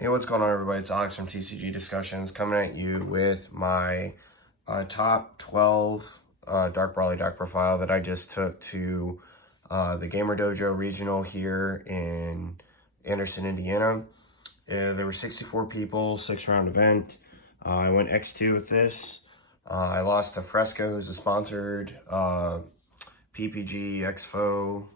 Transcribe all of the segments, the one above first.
Hey, what's going on, everybody? It's Alex from TCG Discussions coming at you with my top 12 Dark Brawly deck profile that I just took to the Gamer Dojo Regional here in Anderson, Indiana. There were 64 people, 6-round event. I went X2 with this. I lost to Fresco, who's a sponsored PPG Expo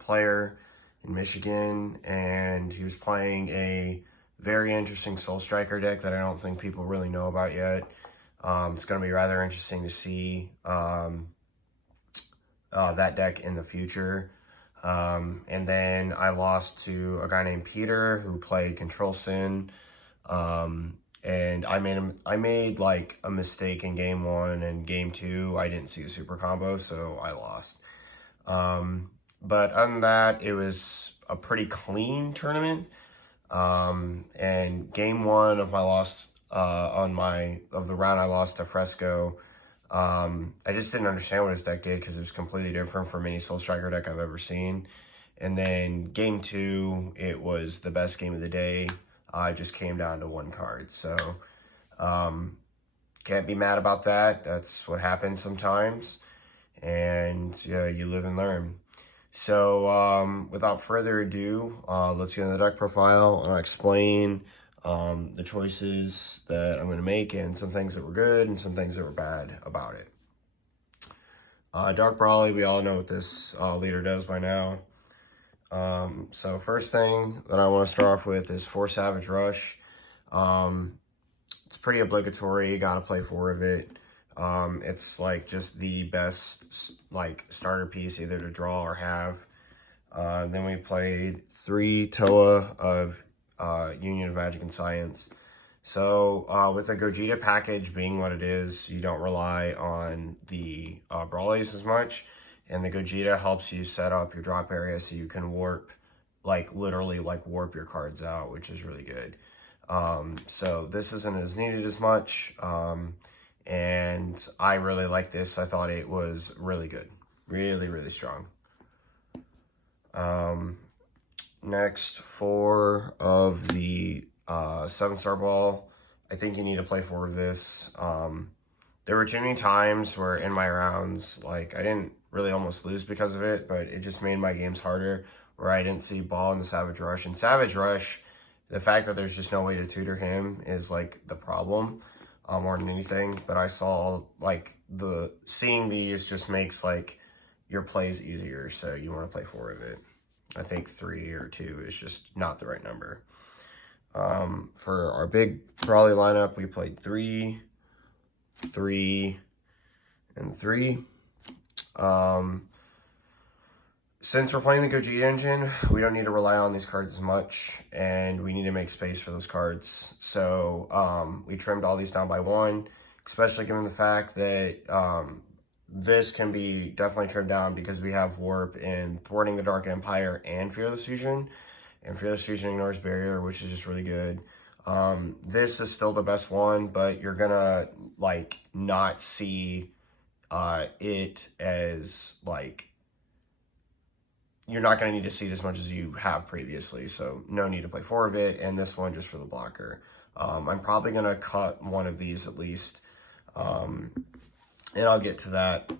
player in Michigan, and he was playing a very interesting Soul Striker deck that I don't think people really know about yet. It's going to be rather interesting to see that deck in the future. And then I lost to a guy named Peter who played Control Sin. And I made like a mistake in game 1 and game 2. I didn't see a super combo, so I lost. But other than that, it was a pretty clean tournament. And game 1 of my loss, of the round I lost to Fresco, I just didn't understand what his deck did because it was completely different from any Soul Striker deck I've ever seen. And then game 2, it was the best game of the day. I just came down to 1 card. So, can't be mad about that. That's what happens sometimes. And yeah, you live and learn. So, without further ado, let's get into the deck profile and I'll explain the choices that I'm going to make and some things that were good and some things that were bad about it. Dark Brawly, we all know what this leader does by now. So first thing that I want to start off with is 4 Savage Rush. It's pretty obligatory, you got to play 4 of it. It's like just the best like starter piece either to draw or have. Then we played 3 Toa of Union of Magic and Science. So with the Gogeta package being what it is, you don't rely on the Brawlies as much. And the Gogeta helps you set up your drop area so you can warp, like literally like warp your cards out, which is really good. So this isn't as needed as much. And I really like this. I thought it was really good. Really, really strong. Next, 4 of the 7-star ball. I think you need to play 4 of this. There were too many times where in my rounds, like I didn't really almost lose because of it, but it just made my games harder where I didn't see ball in the Savage Rush. And Savage Rush, the fact that there's just no way to tutor him is like the problem. More than anything, but I saw like seeing these just makes like your plays easier, so you want to play 4 of it. I think 3 or 2 is just not the right number. For our big Brawly lineup, we played 3, 3, and 3. Since we're playing the Gogeta engine, we don't need to rely on these cards as much, and we need to make space for those cards. So we trimmed all these down by 1, especially given the fact that this can be definitely trimmed down because we have Warp in Thwarting the Dark Empire and Fearless Fusion. And Fearless Fusion ignores Barrier, which is just really good. This is still the best one, but you're gonna like not see it as like, you're not going to need to see it as much as you have previously, so no need to play 4 of it, and this one just for the blocker. I'm probably going to cut one of these at least, and I'll get to that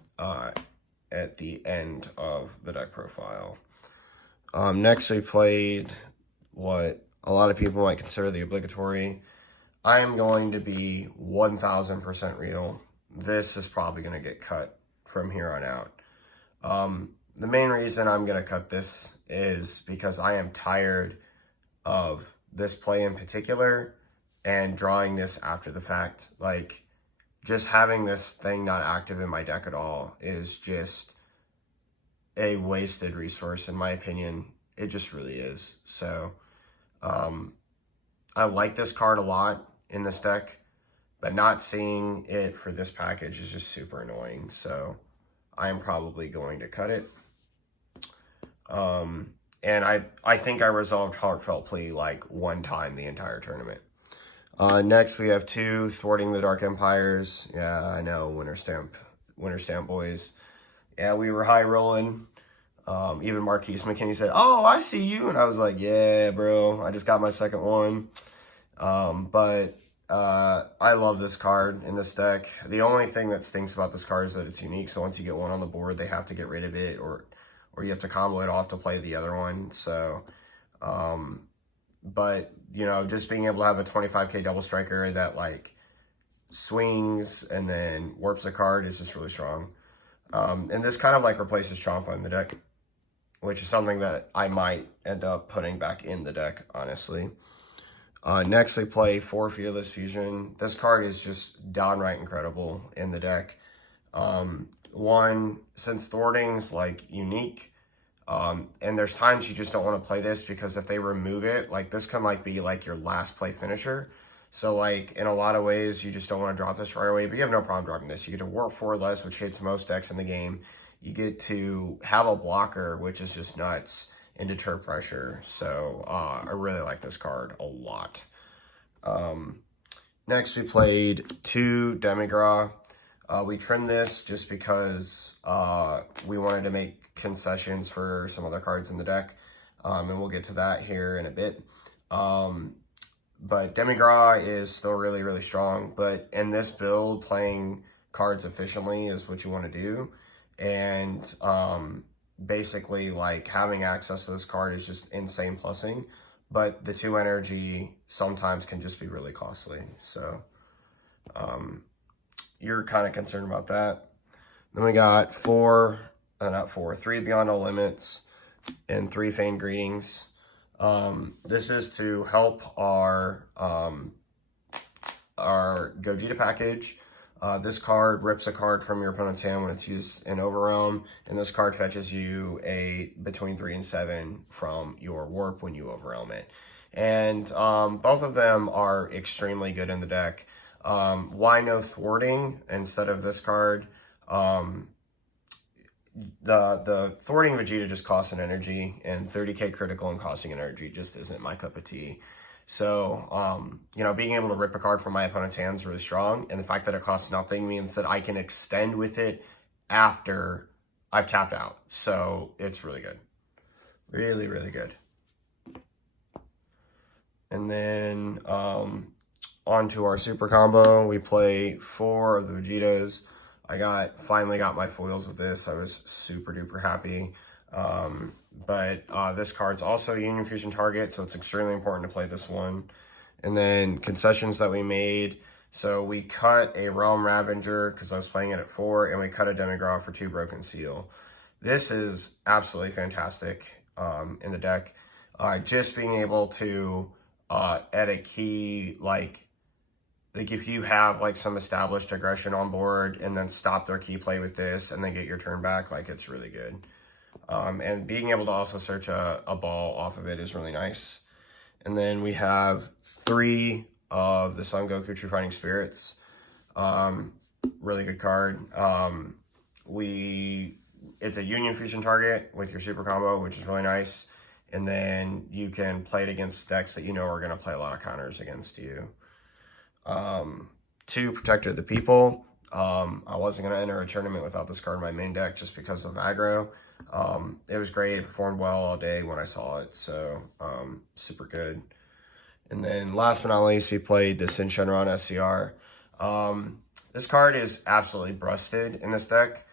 at the end of the deck profile. Next, we played what a lot of people might consider the obligatory. I am going to be 1000% real. This is probably going to get cut from here on out. The main reason I'm going to cut this is because I am tired of this play in particular and drawing this after the fact. Like, just having this thing not active in my deck at all is just a wasted resource, in my opinion. It just really is. So, I like this card a lot in this deck, but not seeing it for this package is just super annoying. So, I am probably going to cut it. And I think I resolved Heartfelt Plea like 1 time the entire tournament. Next we have 2 Thwarting the Dark Empires. Yeah, I know, Winter Stamp boys. Yeah, we were high rolling. Even Marquise McKinney said, "Oh, I see you," and I was like, "Yeah, bro, I just got my second one." But I love this card in this deck. The only thing that stinks about this card is that it's unique. So once you get one on the board, they have to get rid of it, or you have to combo it off to play the other one. So, but you know, just being able to have a 25k double striker that like swings and then warps a card is just really strong. And this kind of like replaces Champa in the deck, which is something that I might end up putting back in the deck, honestly. Next, we play 4 Fearless Fusion. This card is just downright incredible in the deck. One, since Thwarting's like unique, and there's times you just don't want to play this because if they remove it, like this can like be like your last play finisher. So like in a lot of ways, you just don't want to drop this right away, but you have no problem dropping this. You get to warp 4 less, which hits most decks in the game. You get to have a blocker, which is just nuts, and deter pressure. So I really like this card a lot. Next, we played 2 Demigra. We trimmed this just because we wanted to make concessions for some other cards in the deck. And we'll get to that here in a bit. But Demigra is still really, really strong. But in this build, playing cards efficiently is what you want to do. And basically, like, having access to this card is just insane plussing. But the 2 energy sometimes can just be really costly. So, you're kind of concerned about that. Then we got 3 Beyond All Limits and 3 Feigned Greetings. This is to help our Gogeta package. This card rips a card from your opponent's hand when it's used in Overrealm, and this card fetches you a between 3 and 7 from your Warp when you Overrealm it. And both of them are extremely good in the deck. Why no Thwarting instead of this card? The Thwarting Vegeta just costs an energy, and 30k critical and costing an energy just isn't my cup of tea. So, you know, being able to rip a card from my opponent's hand is really strong, and the fact that it costs nothing means that I can extend with it after I've tapped out. So, it's really good. Really, really good. And then, on to our super combo. We play 4 of the Vegetas. I finally got my foils with this. I was super duper happy. But this card's also a Union Fusion target, so it's extremely important to play this one. And then concessions that we made. So we cut a Realm Ravager because I was playing it at 4, and we cut a Demigra for 2 Broken Seal. This is absolutely fantastic in the deck. Just being able to at a key, like if you have like some established aggression on board and then stop their key play with this and then get your turn back, like it's really good. And being able to also search a ball off of it is really nice. And then we have 3 of the Son Goku True Fighting Spirits. Really good card. It's a Union Fusion target with your super combo, which is really nice. And then you can play it against decks that you know are going to play a lot of counters against you. 2 Protector of the People. I wasn't going to enter a tournament without this card in my main deck just because of aggro. It was great. It performed well all day when I saw it. So, super good. And then last but not least, we played the Sin Shenron SCR. This card is absolutely busted in this deck.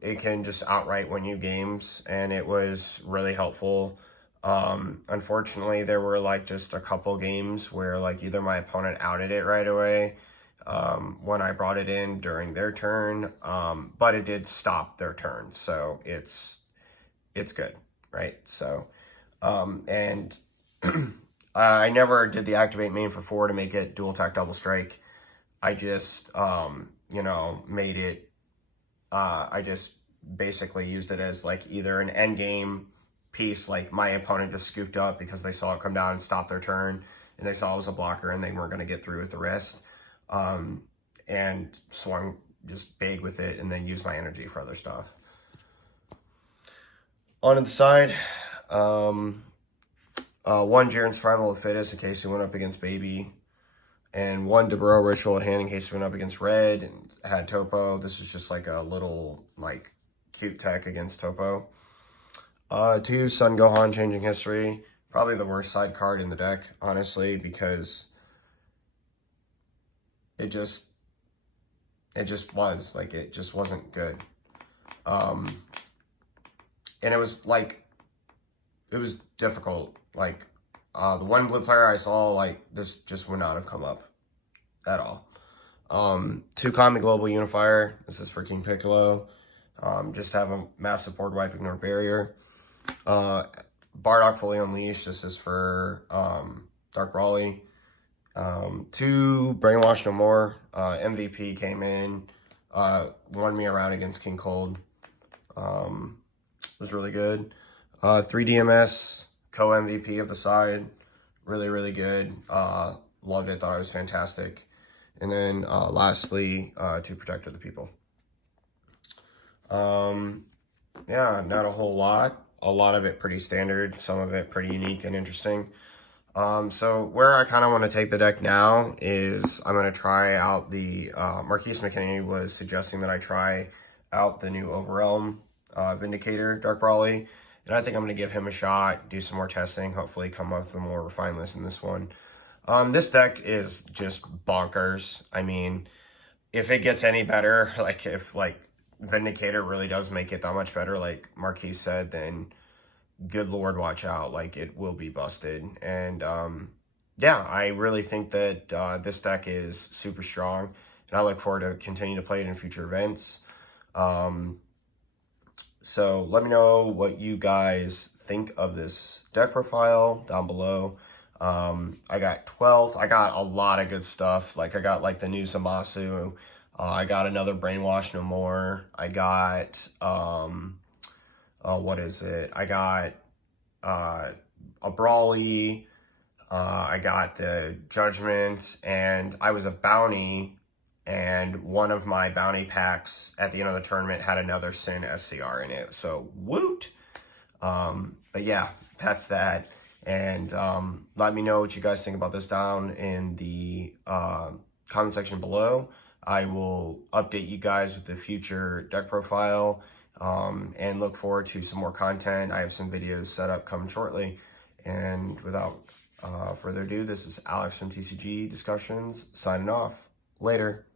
It can just outright win you games, and it was really helpful. Unfortunately, there were like just a couple games where like either my opponent outed it right away when I brought it in during their turn, but it did stop their turn, so it's good, right? So, and I never did the activate main for 4 to make it dual attack double strike. I just, you know, made it, I just basically used it as like either an end game piece, like my opponent just scooped up because they saw it come down and stop their turn, and they saw it was a blocker and they weren't going to get through with the rest, and swung just big with it and then used my energy for other stuff. On the side, 1 Jiren Survival of the Fittest in case he went up against Baby, and 1 Debro Ritual at hand in case he went up against Red and had Topo. This is just like a little like cute tech against Topo. 2, Son Gohan, Changing History. Probably the worst side card in the deck, honestly, because it just was. Like, it just wasn't good. And it was, like, it was difficult. Like, the one blue player I saw, like, this just would not have come up at all. 2 Kami Global Unifier. This is for King Piccolo. Just have a massive board wipe, ignore barrier. Bardock Fully Unleashed. This is for Dark Brawly. 2 Brainwash No More. MVP came in, won me around against King Cold. Was really good. 3 DMS, co-MVP of the side. Really, really good. Loved it, thought it was fantastic. And then lastly, 2 Protector of the People. Yeah, not a whole lot. A lot of it pretty standard, some of it pretty unique and interesting. So where I kind of want to take the deck now is I'm going to try out the, Marquise McKinney was suggesting that I try out the new Overrealm Vindicator Dark Brawly. And I think I'm going to give him a shot, do some more testing, hopefully come up with a more refined list in this one. This deck is just bonkers. I mean, if it gets any better, like if like Vindicator really does make it that much better, like Marquise said, then good Lord, watch out. Like, it will be busted. And yeah, I really think that this deck is super strong, and I look forward to continuing to play it in future events. So let me know what you guys think of this deck profile down below. I got 12th. I got a lot of good stuff. Like, I got like the new Zamasu. I got another Brainwash No More. I got, what is it? I got a Brawly. I got the Judgment, and I was a Bounty, and one of my Bounty packs at the end of the tournament had another Sin SCR in it. So, woot! But yeah, that's that. And let me know what you guys think about this down in the comment section below. I will update you guys with the future deck profile, and look forward to some more content. I have some videos set up coming shortly. And without further ado, this is Alex from TCG Discussions signing off. Later.